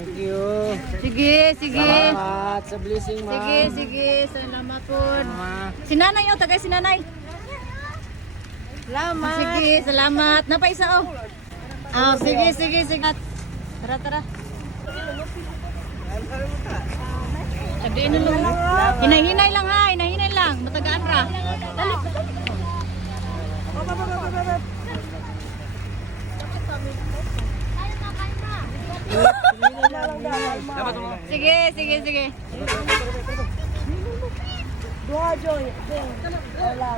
Thank you. Sige, sige. Salamat sa blessing, ma'am. Sige, sige. Salamat po. Ma'am. Si nanay, oh. Tagay si nanay. Salamat. Sige, salamat. Napaisa, oh. Ah, sige, sige, sige. Tara, tara. Sabihin na lang. Hinay-hinay lang ha. Hinay-hinay lang. Matagaan ra. Dali. Sige, sige, sige. Dua Joy. Wala.